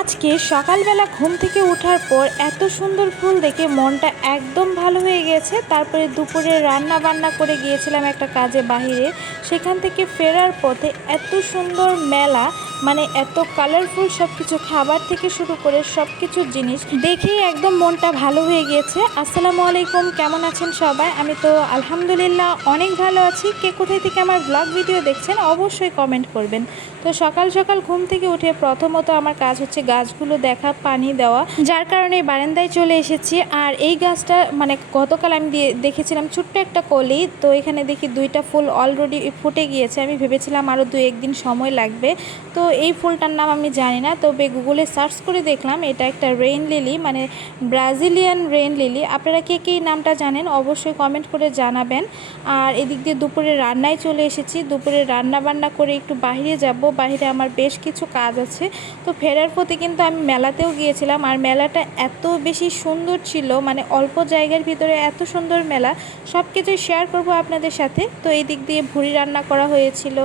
আজকে সকালবেলা ঘুম থেকে ওঠার পর এত সুন্দর ফুল দেখে মনটা একদম ভালো হয়ে গেছে। তারপরে দুপুরে রান্না বান্না করে গিয়েছিলাম একটা কাজে বাহিরে। সেখান থেকে ফেরার পথে এত সুন্দর মেলা মানে এত কালারফুল সব কিছু খাবার থেকে শুরু করে সব কিছু জিনিস দেখেই একদম মনটা ভালো হয়ে গিয়েছে। আসসালামু আলাইকুম, কেমন আছেন সবাই? আমি তো আলহামদুলিল্লাহ অনেক ভালো আছি। কে কোথায় থেকে আমার ব্লগ ভিডিও দেখছেন অবশ্যই কমেন্ট করবেন। তো সকাল সকাল ঘুম থেকে উঠে প্রথমত আমার কাজ হচ্ছে গাছগুলো দেখা, পানি দেওয়া, যার কারণে বারান্দায় চলে এসেছি। আর এই গাছটা মানে গতকাল আমি দিয়ে দেখেছিলাম ছোট্ট একটা কলি, তো এখানে দেখি দুইটা ফুল অলরেডি ফুটে গিয়েছে। আমি ভেবেছিলাম আরও দু একদিন সময় লাগবে। তো এই ফুলটার নাম আমি জানি না, তবে গুগলে সার্চ করে দেখলাম এটা একটা রেইন লিলি মানে ব্রাজিলিয়ান রেইন লিলি। আপনারা কে কে নামটা জানেন অবশ্যই কমেন্ট করে জানাবেন। আর এদিক দিয়ে দুপুরে রান্নায় চলে এসেছি। দুপুরে রান্না বান্না করে একটু বাইরে যাব। বাইরে আমার বেশ কিছু কাজ আছে। তো ফেরার পথে কিন্তু আমি মেলাতেও গিয়েছিলাম। আর মেলাটা এত বেশি সুন্দর ছিল মানে অল্প জায়গার ভিতরে এত সুন্দর মেলা। সব কিছুই শেয়ার করব আপনাদের সাথে। তো এই দিক দিয়ে ভুড়ি রান্না করা হয়েছিল,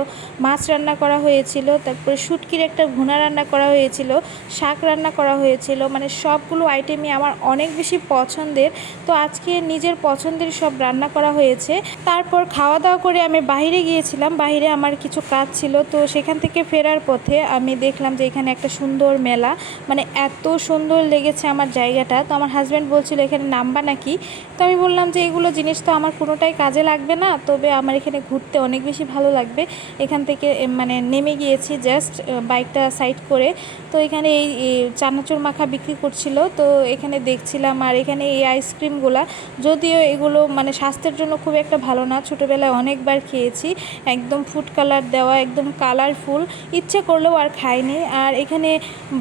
মাছ রান্না করা হয়েছিল, তারপরে শুটকির একটা ভুনা রান্না করা হয়েছিল, শাক রান্না করা হয়েছিল মানে সবগুলো আইটেমই আমার অনেক বেশি পছন্দের। তো আজকে নিজের পছন্দের সব রান্না করা হয়েছে। তারপর খাওয়া দাওয়া করে আমি বাইরে গিয়েছিলাম, বাইরে আমার কিছু কাজ ছিল। তো সেখান থেকে ফেরার পথে আমি দেখলাম যে এখানে একটা সুন্দর মেলা মানে এত সুন্দর লেগেছে আমার জায়গাটা। তো আমার হাজব্যান্ড বলছিল, এখানে নামবা নাকি? তো আমি বললাম যে, এগুলো জিনিস তো আমার কোনোটাই কাজে লাগবে না, তবে আমার এখানে ঘুরতে অনেক বেশি ভালো লাগবে। এখান থেকে মানে নেমে গিয়েছি জাস্ট বাইকটা সাইড করে, তো এখানে এই চানাচুর মাখা বিক্রি করছিল, তো এখানে দেখছিলাম আর এখানে এই আইসক্রিমগুলা যদিও এগুলো মানে স্বাস্থ্যের জন্য খুব একটা ভালো না, ছোটোবেলায় অনেকবার খেয়েছি, একদম ফুড কালার দেওয়া, একদম কালারফুল ইচ্ছে করলেও আর খাইনি, আর এখানে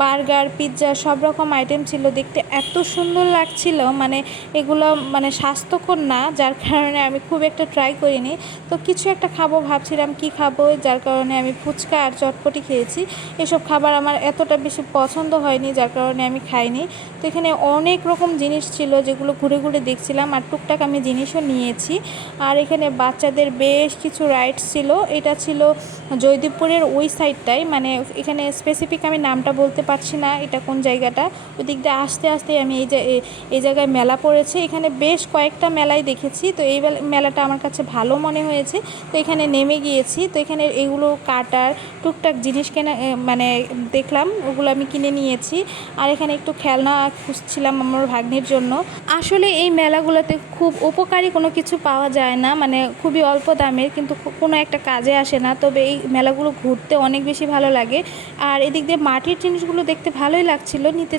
বার্গার পিৎজা সব রকম আইটেম ছিল, দেখতে এত সুন্দর লাগছিল মানে এগুলো মানে স্বাস্থ্যকর না, যার কারণে আমি খুব একটা ট্রাই করিনি, তো কিছু একটা খাব ভাবছিলাম কি খাব, যার কারণে আমি ফুচকা আর চটপটি খেয়েছি। এসব খাবার আমার এতটা বেশি পছন্দ হয়নি, যার কারণে আমি খাইনি। তো এখানে অনেক রকম জিনিস ছিল যেগুলো ঘুরে ঘুরে দেখছিলাম আর টুকটাক আমি জিনিসও নিয়েছি। আর এখানে বাচ্চাদের বেশ কিছু রাইডস ছিল। এটা ছিল জয়দেবপুরের ওই সাইডটাই মানে এখানে স্পেসিফিক আমি নামটা বলতে পারছি না এটা কোন জায়গাটা। ওই দিক দিয়ে আসতে আসতে আমি এই যে এই জায়গায় মেলা পড়েছে। এখানে বেশ কয়েকটা মেলাই দেখেছি। তো এই মেলাটা আমার কাছে ভালো মনে হয়েছে। তো এখানে নেমে গিয়েছি। তো এখানে এগুলো কাটার টুকটাক জিনিস কেনা মানে দেখলাম, ওগুলো আমি কিনে নিয়েছি। আর এখানে একটু খেলনা খুঁজছিলাম আমার ভাগ্নির জন্য। আসলে এই মেলাগুলোতে খুব উপকারী কোনো কিছু পাওয়া যায় না মানে খুবই অল্প দামের, কিন্তু কোনো একটা কাজে আসে না। তবে এই মেলাগুলো ঘুরতে অনেক বেশি ভালো লাগে। আর এদিক দিয়ে মাটির জিনিসগুলো দেখতে ভালোই লাগছিল। নিতে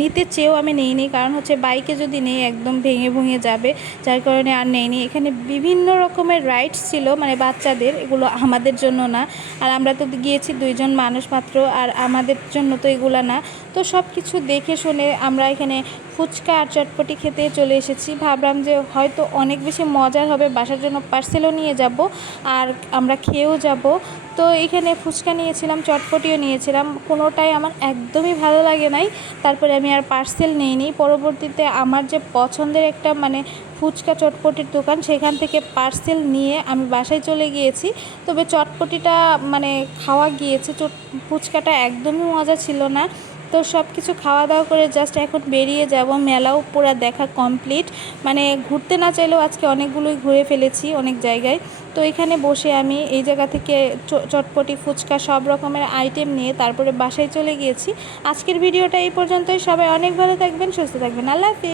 নিতে চেয়েও আমি নেইনি, কারণ হচ্ছে বাইকে যদি নেই, একদম ভেঙে ভেঙে যাবে। যার কারণে আর নেইনি। এখানে বিভিন্ন রকমের রাইডস ছিল মানে বাচ্চাদের। এগুলো আমাদের জন্য না। আর আমরা তো গিয়েছি দুইজন মানুষ মাত্র আর আমাদের জন্য তো এগুলা না। তো সব কিছু দেখে শুনে আমরা এখানে ফুচকা আর চটপটি খেতে চলে এসেছি। ভাবলাম যে হয়তো অনেক বেশি মজার হবে, বাসার জন্য পার্সেলও নিয়ে যাব আর আমরা খেয়েও যাব। তো এখানে ফুচকা নিয়েছিলাম, চটপটিও নিয়েছিলাম, কোনোটাই আমার একদমই ভালো লাগে নাই। তারপরে আমি আর পার্সেল নিইনি। পরবর্তীতে আমার যে পছন্দের একটা মানে ফুচকা চটপটির দোকান, সেখান থেকে পার্সেল নিয়ে আমি বাসায় চলে গিয়েছি। তবে চটপটিটা মানে খাওয়া গিয়েছে ফুচকাটা একদমই মজা ছিল না। তো সব কিছু খাওয়া দাওয়া করে জাস্ট এখন বেরিয়ে যাব। মেলাও পুরো দেখা কমপ্লিট মানে ঘুরতে না চাইলেও আজকে অনেকগুলোই ঘুরে ফেলেছি অনেক জায়গায়। তো এখানে বসে আমি এই জায়গা থেকে চটপটি, ফুচকা সব রকমের আইটেম নিয়ে তারপরে বাসায় চলে গিয়েছি। আজকের ভিডিওটা এই পর্যন্তই। সবাই অনেক ভালো থাকবেন, সুস্থ থাকবেন। আল্লাহ হাফিজ।